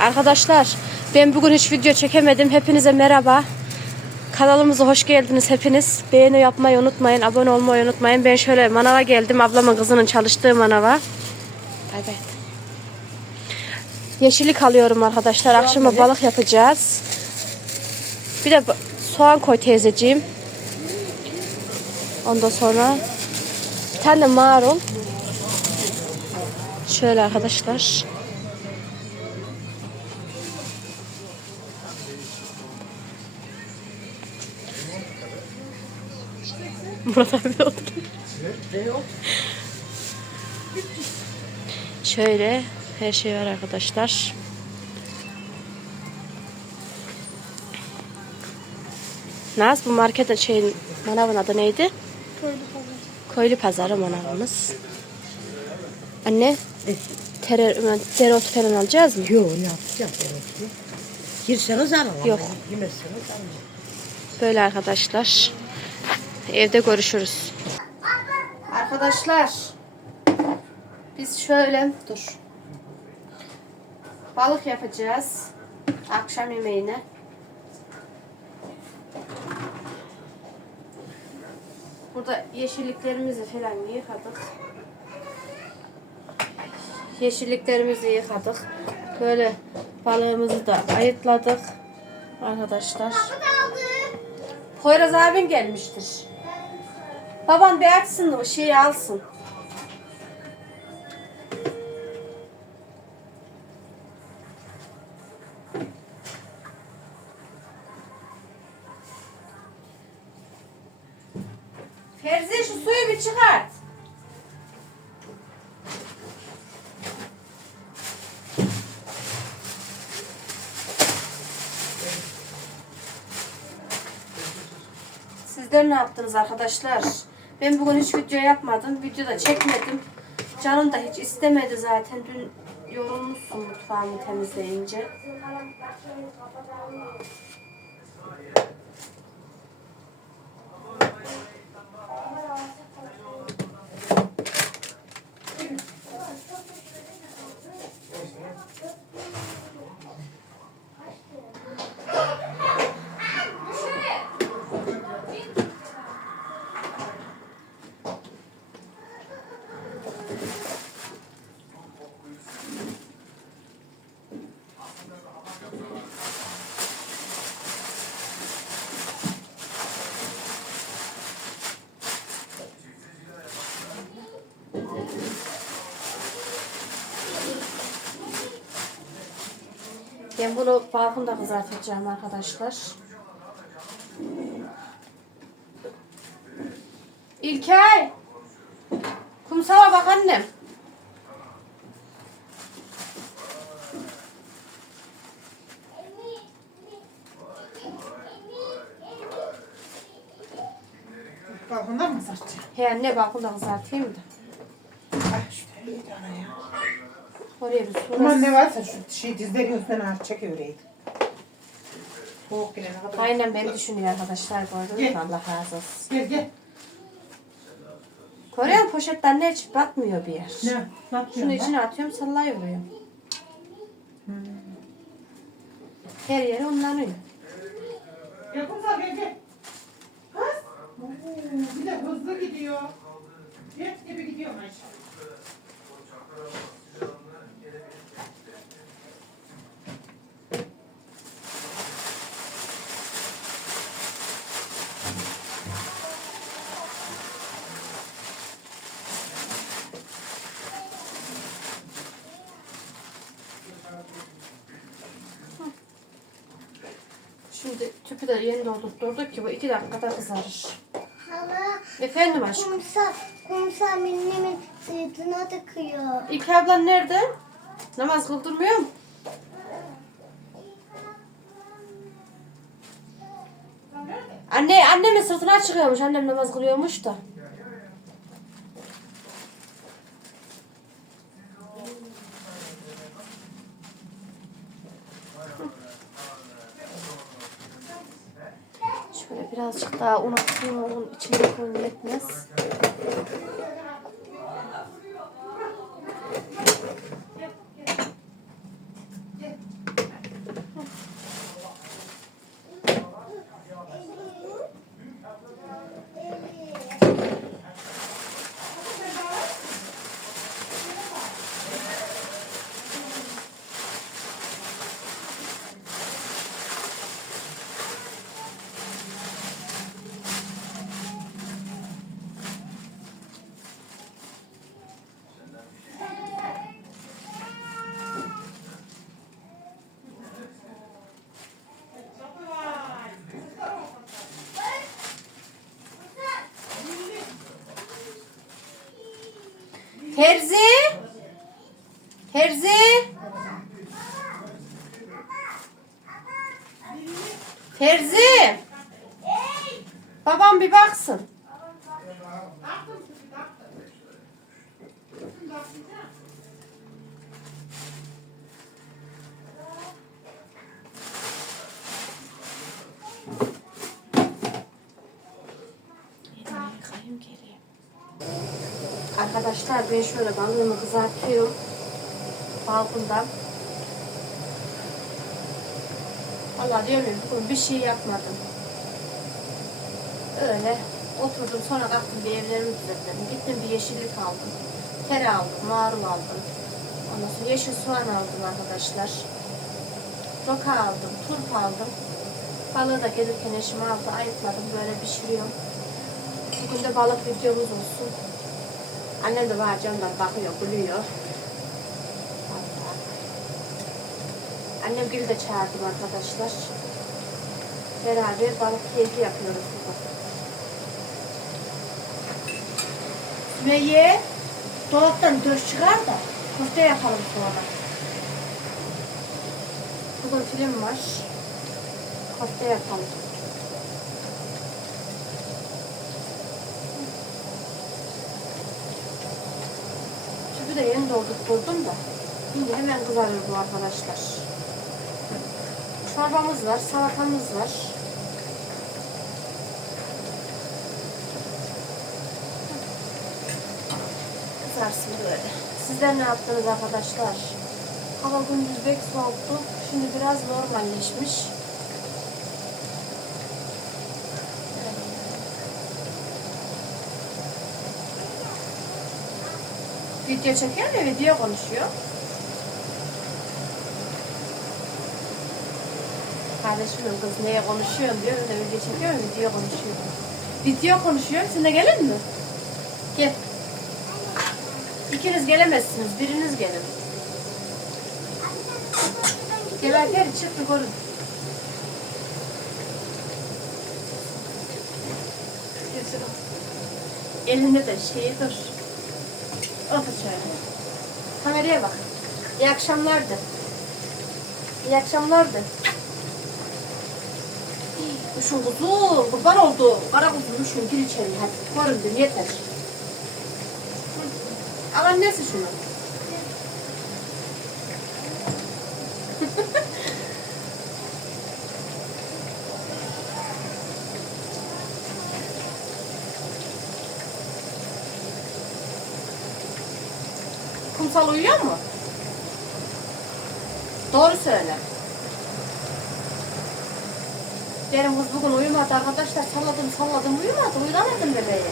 Arkadaşlar ben bugün hiç video çekemedim. Hepinize merhaba. Kanalımıza hoş geldiniz hepiniz. Beğeni yapmayı unutmayın. Abone olmayı unutmayın. Ben şöyle manava geldim. Ablamın kızının çalıştığı manava. Evet. Yeşillik alıyorum arkadaşlar. Akşama balık yapacağız. Bir de soğan koy teyzeciğim. Ondan sonra bir tane de marul. Şöyle arkadaşlar. Murat abi de oturuyor. Şöyle her şey var arkadaşlar. Naz bu marketin şeyin manavın adı neydi? Koylu pazarı manavımız. Anne tere, dereotu falan alacağız mı? Yok ne yapacağım ben onu? Girseniz alın. Yok. Yemezseniz alın. Böyle arkadaşlar. Evde görüşürüz. Arkadaşlar. Biz şöyle dur. Balık yapacağız. Akşam yemeğine. Burada yeşilliklerimizi falan yıkadık. Yeşilliklerimizi yıkadık. Böyle balığımızı da ayıtladık. Arkadaşlar. Poyraz abin gelmiştir. Baban bir açsın o şeyi alsın. Ferzi şu suyu bir çıkart. Sizler ne yaptınız arkadaşlar? Ben bugün hiç video yapmadım. Video da çekmedim. Canım da hiç istemedi zaten. Dün yorulmuşsun mutfağımı temizleyince. Ben bunu balkonda kızartacağım arkadaşlar. İlkay. Kumsala bak annem. Balkonda mı satacağım? He anne balkonda kızartayım da. Şurada bir tane ya. Oraya bir su. Aman ne varsa şu şey dizlerin üstüne ağaç çekivereydi. Soğuk girene kadar. Aynen beni düşünüyor arkadaşlar bu arada. Gel. Allah razı olsun. Gel gel. Koreyan poşetten ne hiç batmıyor bir yer. Ne? Ne yapıyorsun lan? içine atıyorum sallayıveriyorum. Her yeri onlanıyor. Gel kumsal gel gel. Kız. Oo, bir de hızlı gidiyor. Jet gibi gidiyor maşallah. Şimdi tüpü de yeni doldurduk ki bu iki dakikada kızarır. Efendim aşkım. kumsal, kumsal annemin sırtına takıyor. İlk ablan nerede? Namaz kıldırmıyor mu? Anne, annemin sırtına çıkıyormuş. Annem namaz kılıyormuş da. Şöyle birazcık daha un atayım. Un içinde koyun yetmez. Terzi. Terzi. Terzi. Babam bir baksın. Arkadaşlar ben şöyle balığımı kızartıyorum. Balkondan. Valla diyorum bugün bir şey yapmadım. Öyle oturdum sonra kalktım bir evlerimi düzenledim. Gittim bir yeşillik aldım. Tere aldım, marul aldım. Ondan sonra yeşil soğan aldım arkadaşlar. Roka aldım, turp aldım. Balığı da gelirken eşim aldı, ayıkladım böyle pişiriyorum. Bugün de balık videomuz olsun. Annem de var canlar bakıyor, gülüyor. Annem gül de çağırdım arkadaşlar. Beraber balık keyfi yapıyoruz burada. Sümeyye, dolaptan döş çıkar da köfte yapalım sonra. Bugün film var. Köfte yapalım. Tüpü de yeni doldurdum da. Şimdi hemen kızarır bu arkadaşlar. Çorbamız var, salatamız var. Kızarsın böyle. Sizler ne yaptınız arkadaşlar? Hava gündüz pek soğuktu. Şimdi biraz normalleşmiş. Video çekiyor mu? Video konuşuyor. Kardeşimin kız neye konuşuyorsun diyor. Ben de video çekiyorum, video konuşuyor. Video konuşuyor. Sen de gelin mi? Gel. İkiniz gelemezsiniz. Biriniz gelin. Gel gel çık. Geçelim. Elinde de şeyi dur. Otur şöyle. Kameraya bak. İyi akşamlardı. İyi akşamlardı. Kuşun kuzu, kurban oldu. Kara kuzu, kuşun gir içeri hadi. Göründün yeter. Al annesi şunu. Kumsal uyuyor mu? Doğru söyle. Benim kız bugün uyumadı arkadaşlar. Salladım salladım uyumadı. Uyutamadım bebeği.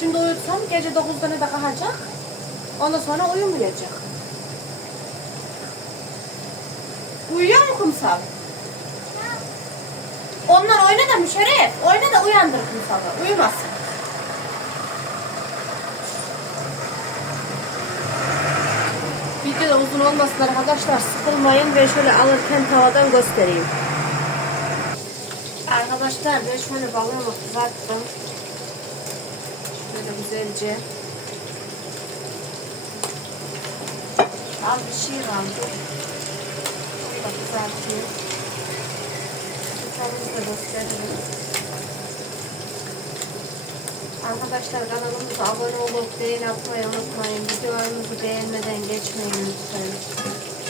Şimdi uyutsam gece 9'da ne de kalkacak. Ondan sonra uyumayacak. Uyuyor mu kumsal? Onlar oyna da müşerref. Oyna da uyandır kumsalı. Uyumasın. Video da uzun olmasın arkadaşlar. Sıkılmayın. Ben şöyle alırken tavadan göstereyim. Arkadaşlar ben şöyle balığımı kızarttım. Şöyle güzelce. Az bir şey kaldı. Onu da kızartayım. Kızartımızı da gösterelim. Arkadaşlar kanalımıza abone olup beğeni atmayı unutmayın. Videolarımızı beğenmeden geçmeyin lütfen.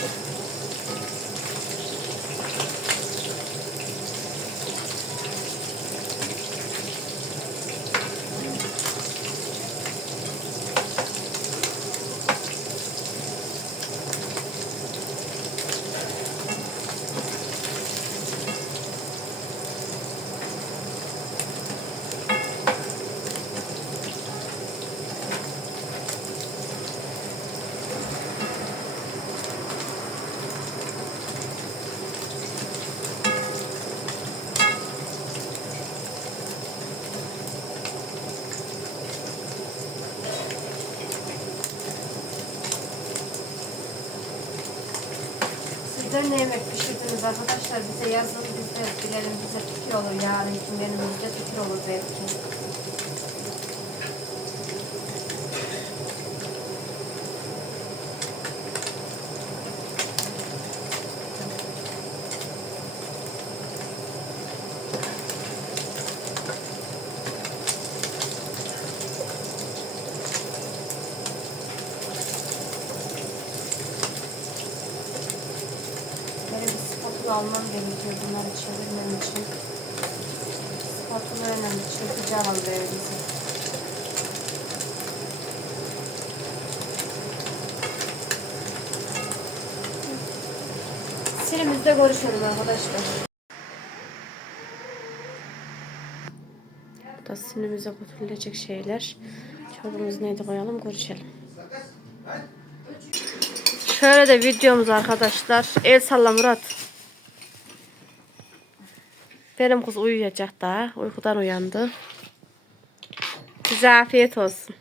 Ne yemek pişirdiniz arkadaşlar? Bize yazın. Biz de bilelim. Bize fikir olur. Yarın günlerimizde fikir olur belki. Almam gerekiyor bunları çevirmem için. Spatula önemli. Çırpacağım böyle bizi. Silimizde görüşelim arkadaşlar. Bu da sinimize götürülecek şeyler. Çorbamızı neydi koyalım görüşelim. Şöyle de videomuz arkadaşlar. El salla Murat. Benim kız uyuyacak daha. Uykudan uyandı. Bize afiyet olsun.